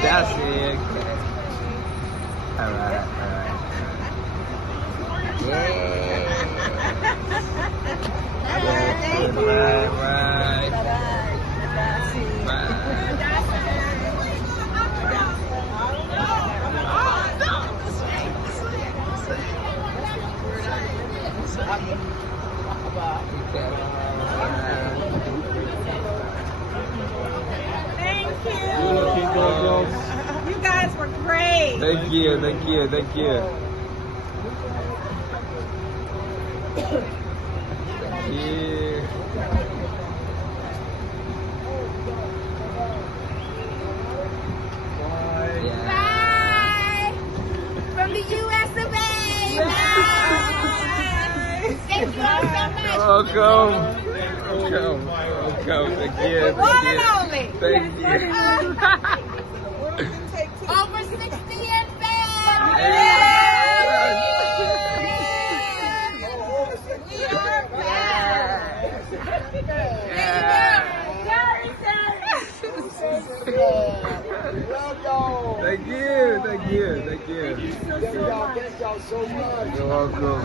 Fantastic. Alright. Yay. Right. Thank you. You guys were great. Thank you. Bye. From the US of A. Bye. Thank you all so much. Welcome. Again. One and only. Thank you. Over 60 and bad. We are Thank you. Thank y'all so much. You're welcome.